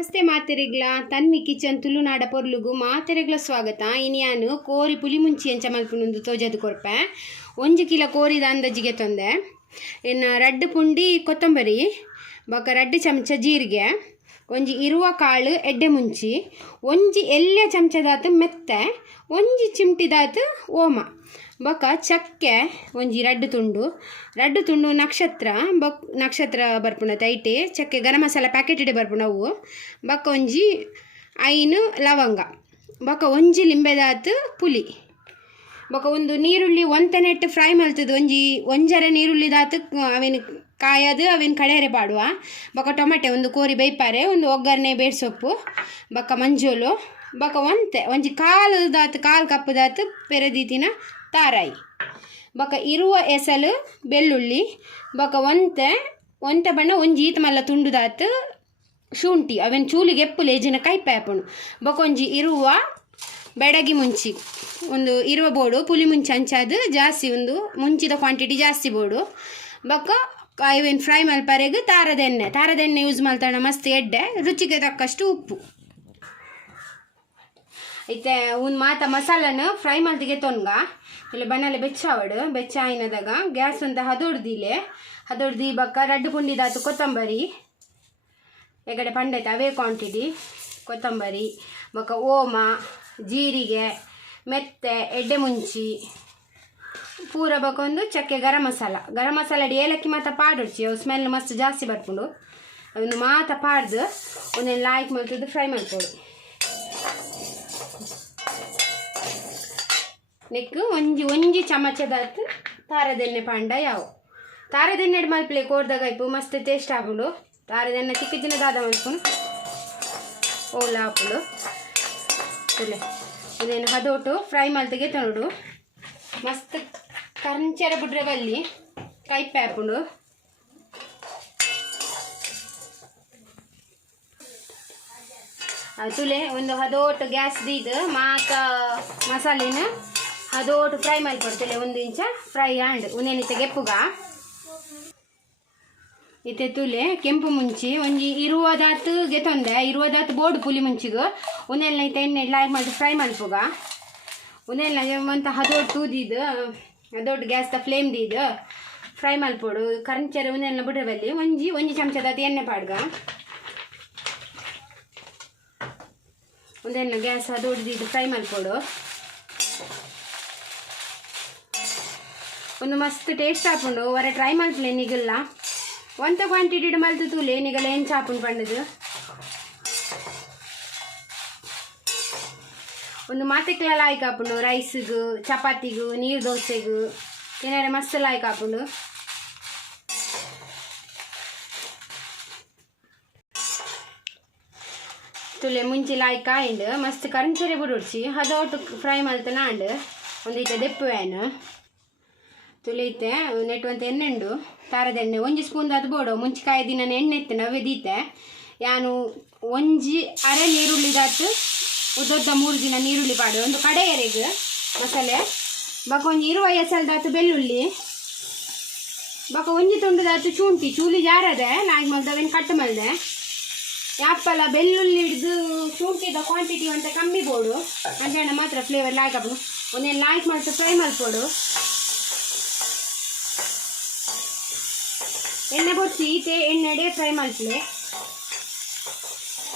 ನಮಸ್ತೆ ಮಾತೆರೆಗ್ಲ ತನ್ವಿ ಕಿಚನ್ ತುಳುನಾಡ ಪೊರ್ಲುಗು ಮಾತೆರೆಗ್ಲ ಸ್ವಾಗತ. ಇನಿಯಾನು ಕೋರಿ ಪುಲಿ ಮುಂಚಿ ಎಂಚ ಮಲ್ಪುನೊಂದು ತೋಜದು ಕೊರ್ಪೆ. 1 ಕಿಲೋ ಕೋರಿದ ಅಂದಾಜಿಗೆ ತೊಂದೆ. ಇನ್ನು 2 ಪುಂಡಿ ಕೊತ್ತಂಬರಿ, ಬೊಕ 2 ಚಮಚ ಜೀರಿಗೆ, ಒಂಜಿ ಇರುವ ಕಾಳು ಎಡ್ಡೆ ಮುಂಚಿ, ಒಂಜಿ ಎಲ್ಲೆ ಚಮಚದಾತು ಮೆತ್ತೆ, ಒಂಜಿ ಚಿಮ್ಟಿದಾತು ಓಮ, ಬೊಕ ಚಕ್ಕೆ ಒಂಜಿ 2 ತುಂಡು ನಕ್ಷತ್ರ ಬರ್ಪುಣ ತೈಟೆ ಚಕ್ಕೆ ಗರಂ ಮಸಾಲ ಪ್ಯಾಕೆಟ್ ಇಡೆ ಬರ್ಪುಣ ಅವು, ಬೊಕ ಒಂಜಿ 5 ಲವಂಗ, ಬೊಕ ಒಂಜಿ ಲಿಂಬೆದಾತು ಪುಲಿ, ಬೊಕ ಒಂದು ನೀರುಳ್ಳಿ ಒಂತೆನೆಟ್ಟು ಫ್ರೈ ಮಲ್ತದು ಒಂಜರ ನೀರುಳ್ಳಿದಾತು ಅವೇನು ಕಾಯದು ಅವೇನು ಕಡೆಯರೆ ಪಾಡುವ, ಬೊಕ ಟೊಮೆಟೊ ಒಂದು ಕೋರಿ ಬೇಯ್ಪಾರೆ, ಒಂದು ಒಗ್ಗರಣೆ ಬೇಡ್ಸೊಪ್ಪು, ಬೊಕ ಮಂಜೋಲು, ಬೊಕ ಒಂಜಿ ಕಾಲು ಕಪ್ಪುದಾತು ಪೆರದೀತಿನ ತಾರಾಯಿ, ಬೊಕ ಇರುವ ಎಸಲು ಬೆಳ್ಳುಳ್ಳಿ, ಬೊಕ ಒಂತೆ ಬಣ್ಣ ಒಂಜಿ ಈತ ಮಲ್ಲ ತುಂಡುದಾತು ಶುಂಠಿ ಅವೇನು ಚೂಲಿಗೆ ಎಪ್ಪು ಲೇಜಿನ ಕೈಪೆ ಹಾಪುಣು, ಬೊಕ ಒಂಜಿ ಇರುವ ಬೆಡಗಿ ಮುಂಚಿ ಒಂದು ಇರುವ ಬೋಡು ಪುಲಿ ಮುಂಚಿ ಅಂಚಾದು ಜಾಸ್ತಿ ಒಂದು ಮುಂಚಿದ ಕ್ವಾಂಟಿಟಿ ಜಾಸ್ತಿ ಬೋಡು, ಬೊಕ ಇವೇನು ಫ್ರೈ ಮಲ್ಪರೆಗೆ ತಾರದೆಣ್ಣೆ ಯೂಸ್ ಮಾಡ್ತಾಣ ಮಸ್ತ್ ಎಡ್ಡೆ, ರುಚಿಗೆ ತಕ್ಕಷ್ಟು ಉಪ್ಪು ಐತೆ. ಒಂದು ಮಸಾಲನ ಫ್ರೈ ಮಲ್ತಿಗೆ ತೊನ್ಗ ಇಲ್ಲ ಬನ್ನಲೆ ಬೆಚ್ಚ ಆಯ್ನದಾಗ ಗ್ಯಾಸ್ ಅಂತ ಹದೊಡ್ದಿ ಬೊಕ 2 ಪುಂಡಿದಾತು ಕೊತ್ತಂಬರಿ ಎಗಡೆ ಪಂಡೈತೆ ಅವೇ ಕ್ವಾಂಟಿಟಿ ಕೊತ್ತಂಬರಿ, ಬೊಕ ಓಮ, ಜೀರಿಗೆ, ಮೆತ್ತೆ, ಎಡ್ಡೆ ಮುಂಚಿ ಪೂರ, ಬೊಕ ಒಂದು ಚಕ್ಕೆ ಗರಂ ಮಸಾಲ ಅಡಿ ಏಲಕ್ಕಿ ಮಾತ ಪಾಡೊಡ್ಚಿ ಅವು ಸ್ಮೆಲ್ ಮಸ್ತ್ ಜಾಸ್ತಿ ಬರ್ಪುಂಡು, ಅವನು ಮಾತ ಪಾಡ್ದು ಒಂದೇನು ಲಾಯ್ಕ್ ಮಲ್ತದ್ದು ಫ್ರೈ ಮಲ್ಪೋಡು. ನೆಕ್ ಒಂಜಿ ಚಮಚದಾತು ತಾರದೆಣ್ಣೆ ಪಾಂಡ ತಾರದೆಣ್ಣೆ ಮಲ್ಪಲೆ ಕೋರ್ದಾಗ ಇಪ್ಪು ಮಸ್ತ್ ಟೇಸ್ಟ್ ಆಪುಂಡು. ತಾರದೆಣ್ಣೆ ಚಿಕ್ಕಜಿನದಾದ ಮಲ್ಪುನು ಓಲ ಆಪುಂಡು. ಇದೇನು ಹದೋಟು ಫ್ರೈ ಮಲ್ತಿಗೆ ತೊನಡು ಮಸ್ತ್ ಕಂಚರ ಬುಡ್ರೆ ಬಲ್ಲಿ ಕೈಪೆ ಆಪುಂಡು. ತುಲೆ ಒಂದು ಹದೋಟು ಗ್ಯಾಸ್ ದೀದು ಮಾತ ಮಸಾಲೆನ ಹದೋಟು ಫ್ರೈ ಮಲ್ಪಡ್ತಲೆ 1 ಇಂಚ ಫ್ರೈ ಆಂಡ್ ಉನೇನಿತೆ ಗೆಪ್ಪುಗ ಇತ್ತೆ ತುಲೆ ಕೆಂಪು ಮುಂಚಿ ಒಂಜಿ ಇರುವದಾತು ಬೋರ್ಡು ಪುಲಿ ಮುಂಚಿಗು ಉನೆಲ್ಲ ಇತ್ತೆ ಎಣ್ಣೆ ಲಾಯ್ಕ್ ಮಾಡಿ ಫ್ರೈ ಮಲ್ಪುಗ ಉನೆಲ್ಲ ಮಂತ ಹದೋಟು ಗ್ಯಾಸ್ದ ಫ್ಲೇಮ್ ದೀದು ಫ್ರೈ ಮಲ್ಪೋಡು ಕರಂಚರ ಉನೆಲ್ಲ ಬಿಡ್ರೆ ಬಲ್ಲಿ ಒಂಜಿ ಚಮಚದಾತು ಎಣ್ಣೆ ಪಾಡ್ಗ ಒಂದೆಲ್ಲ ಗ್ಯಾಸ್ ಹದೋಡ್ದಿದ್ದು ಫ್ರೈ ಮಲ್ಪೋಡು. ಒಂದು ಮಸ್ತ್ ಟೇಸ್ಟ್ ಆಪುಂಡು ಹೊರ ಟ್ರೈ ಮಲ್ಪಲೆ ನಿಗಲ್ಲ ಒಂತ ಕ್ವಾಂಟಿಟಿ ಮಲ್ತು ತೂಲೆ ನಿಗಲ್ಲ ಎಂಚ ಆಪುಂಡು ಪಂಡದು ಒಂದು ಮಾತೆಕ್ಲ ಲಾಯ್ಕ್ ಆಪುಂಡು ರೈಸ್ಗು ಚಪಾತಿಗು ನೀರು ದೋಸೆಗು ಏನಾರ ಮಸ್ತ್ ಲಾಯ್ಕ್ ಆಪುಂಡು. ತುಲೆ ಮುಂಚೆ ಲಾಯ್ಕ್ ಆಯಿಂಡು ಮಸ್ತ್ ಕರಂಚರೆ ಬಿಡೋಡ್ಸಿ ಹದೋಟು ಫ್ರೈ ಮಲ್ತನ ಆಂಡ್ ಒಂದು ಈತ ದೆಪ್ಪುವೇನು ತುಲೆ ಇತ್ತೆ ನೆಟ್ಟುವಂತ ಎಣ್ಣೆಂಡು ತಾರದೆಣ್ಣೆ 1 ಸ್ಪೂನ್ ಅದು ಬೋಡು ಮುಂಚಿಕಾಯಿ ದಿನ ಎಣ್ಣೆ ಎತ್ತೆ ನವ್ವೆ ದೀತೆ ಯಾನು ಒಂಜಿ ಅರೆ ನೀರುಳ್ಳಿದಾತು ಉದ್ದದ್ದ 3 ದಿನ ನೀರುಳ್ಳಿ ಪಾಡು ಒಂದು ಕಡೆ ಎರೆಗು ಮಸಾಲೆ, ಬೊಕ ಒಂಜಿ ಇರುವ ಎಸಲ್ದಾತು ಬೆಳ್ಳುಳ್ಳಿ, ಬೊಕ ಒಂಜಿ ತುಂಡುದಾತು ಶುಂಠಿ ಚೂಲಿ ಜಾರದೆ ಲಾಯ್ಕ್ ಮಲ್ದವೇನು ಕಟ್ ಮಲ್ದೆ ಯಾಪಲ್ಲ ಬೆಳ್ಳುಳ್ಳಿ ಹಿಡ್ದು ಶುಂಠಿದ ಕ್ವಾಂಟಿಟಿ ಅಂತ ಕಮ್ಮಿ ಬೋಡು ಅಂಜಾಣ ಮಾತ್ರ ಫ್ಲೇವರ್ ಲಾಯ್ಕ್ ಆಪು ಒಂದೇನು ಲಾಯ್ಕ್ ಮಾಡ್ತಾ ಫ್ರೈ ಮಲ್ಪೋಡು. ಎಣ್ಣೆ ಬೊಚ್ಚಿ ಈತೆ ಎಣ್ಣೆಡೆ ಫ್ರೈ ಮಲ್ಪಲೆ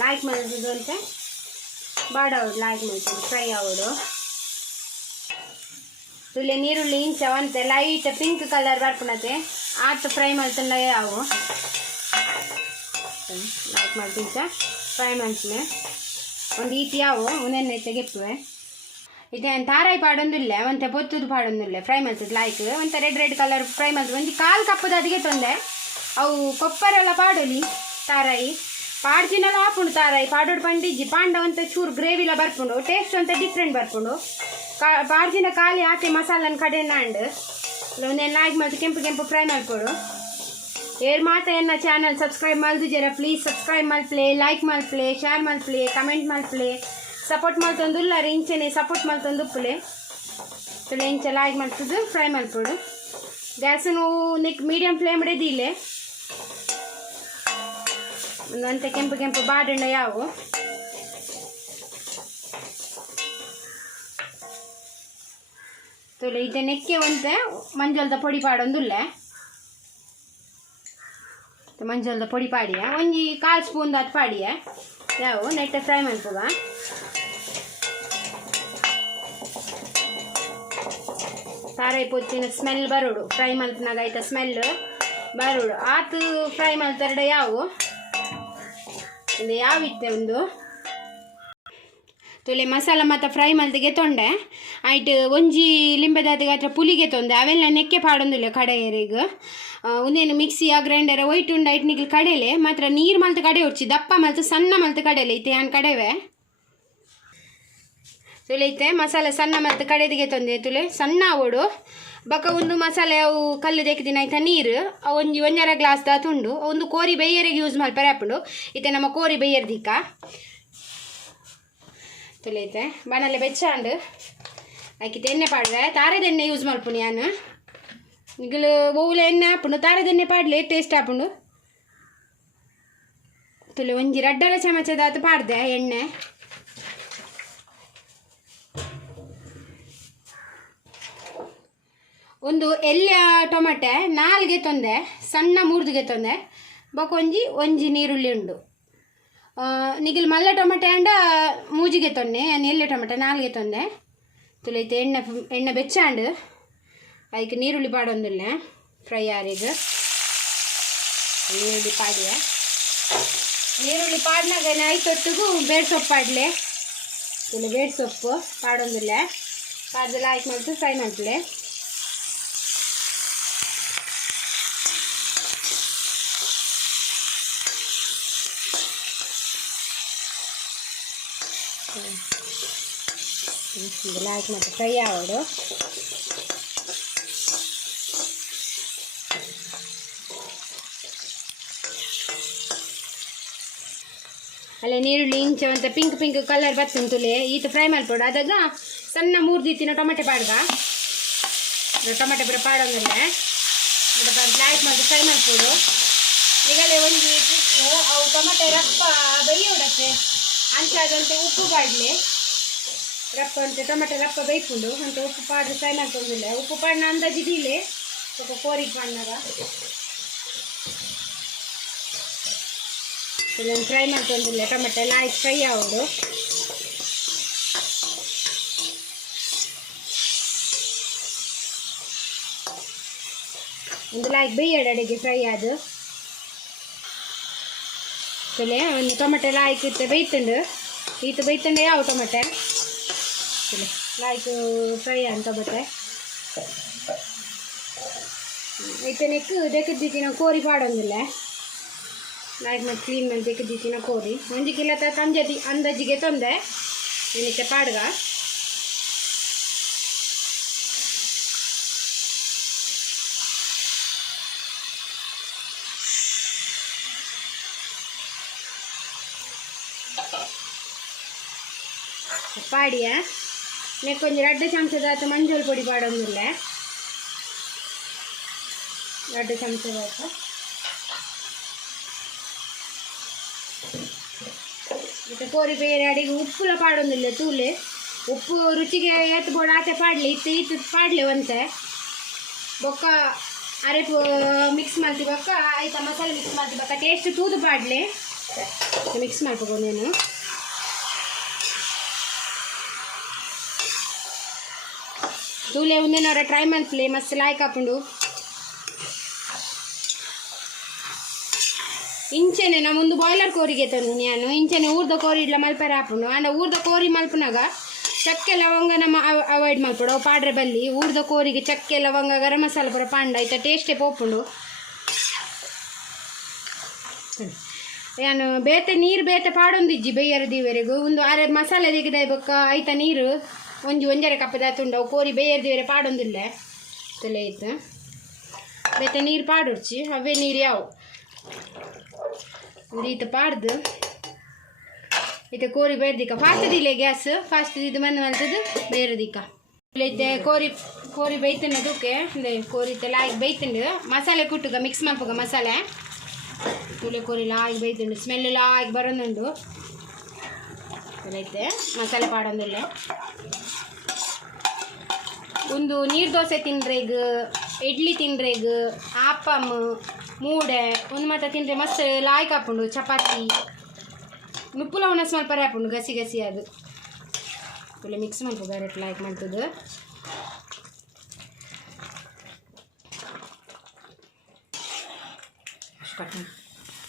ಲಾಯ್ಕ್ ಮಲ್ದು ಅಂತ ಬಾಡೋಡು ಲಾಯ್ಕ್ ಮಲ್ಪೋಡು ಫ್ರೈ ಆಗೋಡು. ತುಲೆ ನೀರುಳ್ಳಿ ಇಂಚ ಒಂತೆ ಲೈಟ್ ಪಿಂಕ್ ಕಲರ್ ಬರ್ಪುಣತೆ ಆತು ಫ್ರೈ ಮಲ್ತಲ್ಲ ಯಾವು ಲೈಕ್ ಮಾಡ್ತಿಂಚ ಫ್ರೈ ಮಲ್ಪಲೆ ಒಂದು ಈತಿ ಯಾವು ಉನೆಣ್ಣೆ ತೆಗೆಪ್ಪುವೆ ಇದೆ ತಾರಾಯಿ ಪಾಡೊಂದಿಲ್ಲ ಒಂತೆ ಪೊತ್ತುದು ಪಾಡೊಂದಿಲ್ಲ ಫ್ರೈ ಮಲ್ತದ್ದು ಲಾಯ್ಕ್ ಒಂತ ರೆಡ್ ಕಲರ್ ಫ್ರೈ ಮಲ್ತದೆ ಒಂಜಿ ಕಾಲು ಕಪ್ಪದ ಅದಿಗೆ ತೊಂದೆ ಅವು ಕೊಪ್ಪರೆಲ್ಲ ಪಾಡೋಲಿ ತಾರಾಯಿ ಪಾಡ್ಜಿನೆಲ್ಲ ಹಾಪುಂಡು ತಾರಾಯಿ ಪಾಡೋಡು ಪಂಡಿಜ್ಜಿ ಪಾಂಡ ಒಂತ ಚೂರು ಗ್ರೇವಿಲ ಬರ್ಪುಂಡು ಟೇಸ್ಟ್ ಒಂತ ಡಿಫ್ರೆಂಟ್ ಬರ್ಪುಂಡು ಪಾಡ್ಜಿನ ಖಾಲಿ ಆತೆ ಮಸಾಲನ ಕಡೆ ನಾಂಡು ಒಂದೇನು ಲಾಯ್ಕ್ ಮಲ್ತು ಕೆಂಪು ಫ್ರೈ ಮಲ್ಪೋಡು. ಏರ್ ಮಾತ ಎನ್ನ ಚಾನಲ್ ಸಬ್ಸ್ಕ್ರೈಬ್ ಮಲ್ದು ಜರ ಪ್ಲೀಸ್ ಸಬ್ಸ್ಕ್ರೈಬ್ ಮಲ್ಪ್ಲೆ ಲೈಕ್ ಮಲ್ಪ್ಲೆ ಶೇರ್ ಮಲ್ಪ್ಲೆ ಕಮೆಂಟ್ ಮಲ್ಪ್ಲೆ ಸಪೋರ್ಟ್ ಮಲ್ತೊಂದುಲ್ಲ ಇಂಚನೆ ಸಪೋರ್ಟ್ ಮಲ್ತೊಂದು ಉಪ್ಪುಲೆ ತುಲೆ ಇಂಚ ಲಾಯ್ಕ್ ಮಲ್ತದ್ದು ಫ್ರೈ ಮಲ್ಪೋಡು. ಗ್ಯಾಸನ್ನು ನೆಕ್ ಮೀಡಿಯಂ ಫ್ಲೇಮ್ ಹಿಡಿದಿಲ್ಲ ಒಂದು ಅಂತೆ ಕೆಂಪು ಕೆಂಪು ಬಾಡಂಡ ಯಾವು ತುಲೆ ಇದು ನೆಕ್ಕೆ ಒಂತೆ ಮಂಜಲ್ದ ಪೊಡಿ ಪಾಡೊಂದುಲ್ಲ ಮಂಜಲ್ದ ಪೊಡಿ ಪಾಡಿಯ ಒಂಜಿ 1/4 ಸ್ಪೂನ್ ಅದು ಪಾಡಿಯ ಯಾವು ನೆಟ್ಟೆ ಫ್ರೈ ಮಲ್ಪುಗ ತಾರೈ ಪೊತ್ತಿನ ಸ್ಮೆಲ್ ಬರೋಡು ಫ್ರೈ ಮಲ್ಪನಾಗ ಆಯ್ತಾ ಸ್ಮೆಲ್ ಬರೋಡು ಆತು ಫ್ರೈ ಮಲ್ತರಡೆ ಯಾವು ಒಂದು ಯಾವಿತ್ತೆ ಒಂದು ತುಲೆ ಮಸಾಲ ಮತ್ತು ಫ್ರೈ ಮಲ್ತಿಗೆ ತೊಂಡೆ ಆಯ್ತು ಒಂಜಿ ಲಿಂಬೆದಾತಿಗೆ ಹತ್ರ ಪುಲಿಗೆ ತೊಂದೆ ಅವೆಲ್ಲ ನೆಕ್ಕೆ ಪಾಡೊಂದಿಲ್ಲ ಕಡೆಯರಿಗೆ ಒಂದೇನು ಮಿಕ್ಸಿಯ ಗ್ರೈಂಡರ ಒಯ್ಟ್ ಉಂಡು ಆಯ್ತು ನಿಗ್ಲು ಕಡೆಯಲೆ ಮಾತ್ರ ನೀರು ಮಲ್ತು ಕಡೆ ಹೊಡ್ಚಿ ದಪ್ಪ ಮಲ್ತು ಸಣ್ಣ ಮಲ್ತು ಕಡೆಯಲೆ ಐತೆ ನಾನು ಕಡೆವೆ ತುಲೆ ಐತೆ ಮಸಾಲೆ ಸಣ್ಣ ಮಲ್ತು ಕಡೆದಿಗೆ ತೊಂದೆ ತುಲೆ ಸಣ್ಣ ಓಡು ಬಕ ಒಂದು ಮಸಾಲೆ ಅವು ಕಲ್ಲು ತೆಕ್ಕಿದಿನ ಆಯ್ತಾ ನೀರು ಒಂಜಿ 1.5 ಗ್ಲಾಸ್ ದಾತುಂಡು ಒಂದು ಕೋರಿ ಬೇಯರಿಗೆ ಯೂಸ್ ಮಲ್ಪರೆ ಹಾಪುಂಡು ಇತ್ತೆ ನಮ್ಮ ಕೋರಿ ಬೇಯರ್ದಿಕ್ಕ ತುಲೈತೆ ಬನಲೆ ಬೆಚ್ಚಾಂಡು ಆಯ್ಕಿತ್ತು ಎಣ್ಣೆ ಪಾಡ್ರೆ ತಾರದ ಎಣ್ಣೆ ಯೂಸ್ ಮಲ್ಪುಂಡು ನಾನು ಈಗಲು ಓವುಲ ಎಣ್ಣೆ ಹಾಪುಂಡು ತಾರದ ಎಣ್ಣೆ ಪಾಡ್ಲೆ ಟೇಸ್ಟ್ ಹಾಪುಂಡು ತುಲೆ ಒಂಜಿ 2 ಚಮಚದಾತು ಪಾಡ್ದೆ ಎಣ್ಣೆ ಒಂದು ಎಲ್ಯ ಟೊಮೆಟೆ 4 ತೊಂದೆ ಸಣ್ಣ 3 ತೊಂದೆ ಬೊಕ ಒಂಜಿ ನೀರುಳ್ಳಿ ಉಂಡು ನಿಗಿಲ್ ಮಲ್ಲ ಟೊಮೆಟೆ ಅಂಡ 3 ತೊನ್ನೆ ನಾನು ಎಲ್ಯ ಟೊಮೆಟೆ 4 ತೊಂದೆ ತುಲೈತೆ ಎಣ್ಣೆ ಬೆಚ್ಚಾಂಡು ಅದಕ್ಕೆ ನೀರುಳ್ಳಿ ಪಾಡೊಂದಿಲ್ಲ ಫ್ರೈ ಆರಿಗೆ ನೀರುಳ್ಳಿ ಪಾಡಿಯ ನೀರುಳ್ಳಿ ಪಾಡಿನಾಗ ಆಯ್ತೊಟ್ಟಿಗೂ ಬೇಡ ಸೊಪ್ಪು ಪಾಡ್ಲೆ ತುಲೆ ಬೇಡ ಸೊಪ್ಪು ಪಾಡೊಂದಿಲ್ಲ ಪಾಡ್ದೆಲ್ಲ ಆಯ್ತು ಮಾಡ್ತು ಫ್ರೈ ಮಾಡ್ಲೆ ಇದೆಲ್ಲ ಆಯ್ತು ಮತ್ತು ಫ್ರೈ ಆಗೋದು ಅಲ್ಲೇ ನೀರುಳ್ಳಿ ಇಂಚ ಅಂತ ಪಿಂಕ್ ಕಲರ್ ಬರ್ತುಂತುಲೆ ಈತ ಫ್ರೈ ಮಾಡ್ಕೊಡು ಅದಾಗ ಸಣ್ಣ 3 ದೀತಿನ ಟೊಮೆಟೆ ಪಾಡ್ಗ ಟೊಮೆಟೆ ಬರ ಪಾಡೋಂಗಲ್ಲ ಮತ್ತು ಬ್ಲ್ಯಾಕ್ ಮಾಡಿ ಫ್ರೈ ಮಾಡ್ಕೊಡು ಈಗಲೇ ಒಂದು ಅವು ಟೊಮೆಟೆ ರಪ್ಪ ಬೇಯೋಡಕ್ಕೆ ಅಂಚಾದಂತೆ ಉಪ್ಪು ಪಾಡಲಿ ರಪ್ಪ ಅಂತ ಟೊಮೆಟೊ ರಪ್ಪ ಬೇಯ್ಕೊಂಡು ಅಂತ ಉಪ್ಪು ಪಾಡ್ರೆ ಫ್ರೈ ಮಾಡ್ಕೊಂಡಿಲ್ಲ ಉಪ್ಪು ಪಾಡಿನ ಅಂದಾಜಿದಿಲ್ಲ ಸ್ವಲ್ಪ ಕೋರಿಗೆ ಪಾಡ್ನಾಗ ಇದನ್ನು ಫ್ರೈ ಮಾಡ್ಕೊಂಡಿಲ್ಲ ಟೊಮೆಟೊ ಎಲ್ಲ ಆಯ್ತು ಫ್ರೈ ಆಗೋದು ಒಂದು ಲಾಯ್ಕ್ ಬೇಯಡ ಅಡಿಗೆ ಫ್ರೈ ಅದು ಒಂದು ಟೊಮೆಟೊ ಲಾಯ್ಕಿತ್ತು ಬೇಯ್ತುಂಡು ಈತ ಬೇಯ್ತುಂಡು ಯಾವ ಟೊಮೆಟೊ ಲಾಯ್ಕ್ ಫ್ರೈ ಅಂತ ಬತ್ತೆ ಐತೆ ನೆಕ್ಕು ದೆಕ್ಕದಿತ್ತಿನ ಕೋರಿ ಪಾಡೊಂದಿಲ್ಲ ಲಾಯ್ಕ್ ಮತ್ತೆ ಕ್ಲೀನ್ ಮಾಡಿ ದೆಕ್ಕದಿತ್ತಿನ ಕೋರಿ 1 ಕಿಲೋ ತಂಜದಿ ಅಂದಾಜಿಗೆ ತೊಂದೆ ಇದಕ್ಕೆ ಪಾಡ್ಗ ಪಾಡಿಯ ನೆಕ್ಕೊಂದು 2 ಚಮಚದಾತ ಮಂಜೂಳ ಪೊಡಿ ಪಾಡೊಂದಿಲ್ಲ 2 ಚಮಚದಾತ ಮತ್ತು ಕೋರಿ ಬೇರೆ ಅಡಿಗೆ ಉಪ್ಪುಲ ಪಾಡೊಂದಿಲ್ಲ ತೂಲೆ ಉಪ್ಪು ರುಚಿಗೆ ಎತ್ತು ಬೋಡ ಆತೆ ಪಾಡಲಿ ಇತ್ತು ಪಾಡಲಿ ಒಂತೆ ಬೊಕ್ಕ ಅರೆಪು ಮಿಕ್ಸ್ ಮಾಡ್ತಿ ಬೊಕ್ಕ ಆಯ್ತಾ ಮಸಾಲೆ ಮಿಕ್ಸ್ ಮಾಡ್ತಿ ಬೊಕ್ಕ ಟೇಸ್ಟ್ ತೂದು ಪಾಡಲಿ ಮಿಕ್ಸ್ ಮಾಡ್ಕೋಬೋದು నేను ತೂಲೆ ಒಂದೇನವ್ರ ಟ್ರೈ ಮಾಡ್ಲಿ ಮಸ್ತ್ ಲಾಯ್ಕ್ ಹಾಕೊಂಡು ಇಂಚೆನೆ ನಾ ಮುಂದೆ ಬಾಯ್ಲರ್ ಕೋರಿಗೆ ತಂದು ನಾನು ಇಂಚೆನೆ ಊರ್ದ ಕೋರಿ ಇಲ್ಲ ಮಲ್ಪರೆ ಹಾಕೊಂಡು ಅಂಡ ಊರ್ದ ಕೋರಿ ಮಲ್ಪನಾಗ ಚಕ್ಕೆ ಲವಂಗ ನಮ್ಮ ಅವಾಯ್ಡ್ ಮಾಡ್ಕೊಡು ಅವು ಪಾಡ್ರೆ ಬಲ್ಲಿ ಊರ್ದ ಕೋರಿಗೆ ಚಕ್ಕೆ ಲವಂಗ ಗರಂ ಮಸಾಲ ಪೂರ ಪಾಂಡ ಆಯ್ತಾ ಟೇಸ್ಟೇ ಪೋಪುಂಡು ನಾನು ಬೇತೆ ನೀರು ಬೇತೆ ಪಾಡೊಂದಿಜ್ಜಿ ಬೇಯರದಿವರೆಗೂ ಒಂದು ಅರೆ ಮಸಾಲೆ ತೆಗೆದ ಬೊಕ್ಕ ಆಯ್ತಾ ನೀರು 1.5 ಕಪ್ ದಾತುಂಡು ಅವು ಕೋರಿ ಬೇಯರ್ದಿವರೆ ಪಾಡೊಂದಿಲ್ಲ ತಲೆ ಆಯ್ತು ಬೇತೆ ನೀರು ಪಾಡೊಡ್ಚಿ ಅವೇ ನೀರು ಯಾವು ಒಂದು ಈತ ಪಾಡ್ದು ಈತ ಕೋರಿ ಬೇಯ್ದಿಕ್ಕ ಫಾಸ್ಟ್ ದಿಲ್ಲ ಗ್ಯಾಸ್ ಫಾಸ್ಟ್ ಇದು ಬಂದು ಮಲ್ತದ್ದು ಬೇರೆದಿಕ್ಕ ಐತೆ ಕೋರಿ ಬೇಯ್ತಂಡು ಅದಕ್ಕೆ ಕೋರಿ ಲಾಯ್ಕ್ ಬೇಯ್ತಂಡು ಮಸಾಲೆ ಕುಟ್ಟುಗ ಮಿಕ್ಸ್ ಮಾಡ್ಕೋಗ ಮಸಾಲೆ ತುಲೆ ಕೋರಿ ಲಾಗಿ ಬೈದುಂಡು ಸ್ಮೆಲ್ ಲಾಗಿ ಬರೋದುಂಡು ಐತೆ ಮಸಾಲೆ ಪಾಡೊಂದಿಲ್ಲ ಒಂದು ನೀರು ದೋಸೆ ತಿಂದ್ರೆಗ್ ಇಡ್ಲಿ ತಿಂದ್ರೆಗ್ ಆಪಮ್ ಮೂಡೆ ಒಂದು ಮಾತ ತಿಂದರೆ ಮಸ್ತ್ ಲಾಯ್ಕ್ ಹಾಕೊಂಡು ಚಪಾತಿ ನುಪ್ಪುಲ ಅವನ ಸ್ವಲ್ಪ ಹಾಕೊಂಡು ಗಸಿ ಗಸಿ ಅದು ತುಲೆ ಮಿಕ್ಸ್ ಮಾಡ್ಬೋದು ಡೈರೆಕ್ಟ್ ಲಾಯ್ಕ್ ಮಾಡ್ತದೆ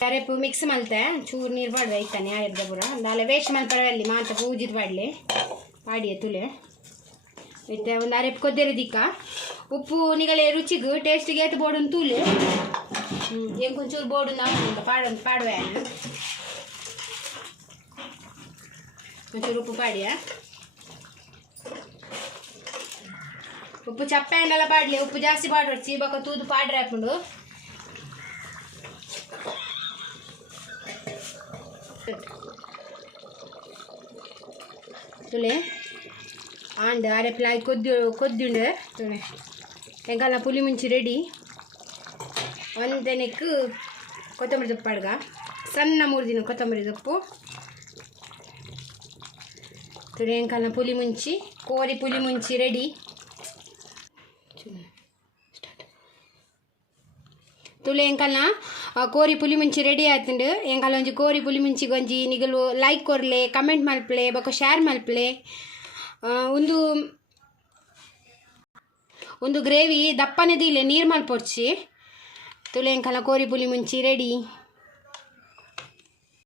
ಕರೆಪು ಮಿಕ್ಸ್ ಮಲ್ತೆ ಚೂರು ನೀರು ಪಾಡ್ರೆ ಐತಾನೆ ಯಾರಿದ್ದ ಪೂರ ದಾಲೆ ವೇಸ್ಟ್ ಮಲ್ಪರೆ ಅಲ್ಲಿ ಮಾತ ಪೂಜಿದ್ ಪಾಡ್ಲಿ ಪಾಡಿಯ ತುಲೆ ಐತೆ ಒಂದು ಅರೆಪ್ ಕೊದ್ದೆರೆ ದಿಕ್ಕ ಉಪ್ಪು ನಿಗಲೆ ರುಚಿಗೆ ಟೇಸ್ಟಿಗೆ ಏತು ಬೋಡನ್ ತೂಲೆ ಎಂಕೊಂಚೂರು ಬೋಡು ನಾವು ಪಾಡುವೆ ಒಂಚೂರು ಉಪ್ಪು ಪಾಡಿಯ ಉಪ್ಪು ಚಪ್ಪೆ ಹಣ್ಣೆಲ್ಲ ಪಾಡ್ಲಿ ಉಪ್ಪು ಜಾಸ್ತಿ ಪಾಡ್ರಿ ಚೀಬಕ್ಕ ತೂದು ಪಾಡ್ರೆ ಹಾಕೊಂಡು ತುಲೆ ಆಂಡ್ ಅರೆಪ್ಲಾಯ್ ಕೊದ್ದುಂಡು ತುಲೆ ಎಂಕಲ್ನ ಪುಲಿ ಮುಂಚಿ ರೆಡಿ ಒಂದೆನಕ್ಕೆ ಕೊತ್ತಂಬರಿ ಸೊಪ್ಪು ಅಡ್ಗ ಸಣ್ಣ 3 ದಿನ ಕೊತ್ತಂಬರಿ ಸೊಪ್ಪು ತುಲೆ ಎಂಕಲ್ನ ಪುಲಿ ಮುಂಚಿ ಕೋರಿ ಪುಲಿ ಮುಂಚಿ ರೆಡಿ ತುಲೆ ಎಂಕಲ್ನ ಕೋರಿ ಪುಲಿ ಮುಂಚಿ ರೆಡಿ ಆಯ್ತುಂಡು ಎಂಕಲ್ ಒಂಜಿ ಕೋರಿ ಪುಲಿ ಮುಂಚಿಗೆ ಒಂಜಿ ನಿಗಲು ಲೈಕ್ ಕೊರ್ಲೆ ಕಮೆಂಟ್ ಮಲ್ಪಲೆ ಬೊಕ ಶೇರ್ ಮಲ್ಪಲೆ ಒಂದು ಗ್ರೇವಿ ದಪ್ಪನೆ ದೀಲೆ ನೀರು ಮಲ್ಪೊಡ್ಚಿ ತುಲೆ ಎಂಕಲ್ನ ಕೋರಿ ಪುಲಿ ಮುಂಚಿ ರೆಡಿ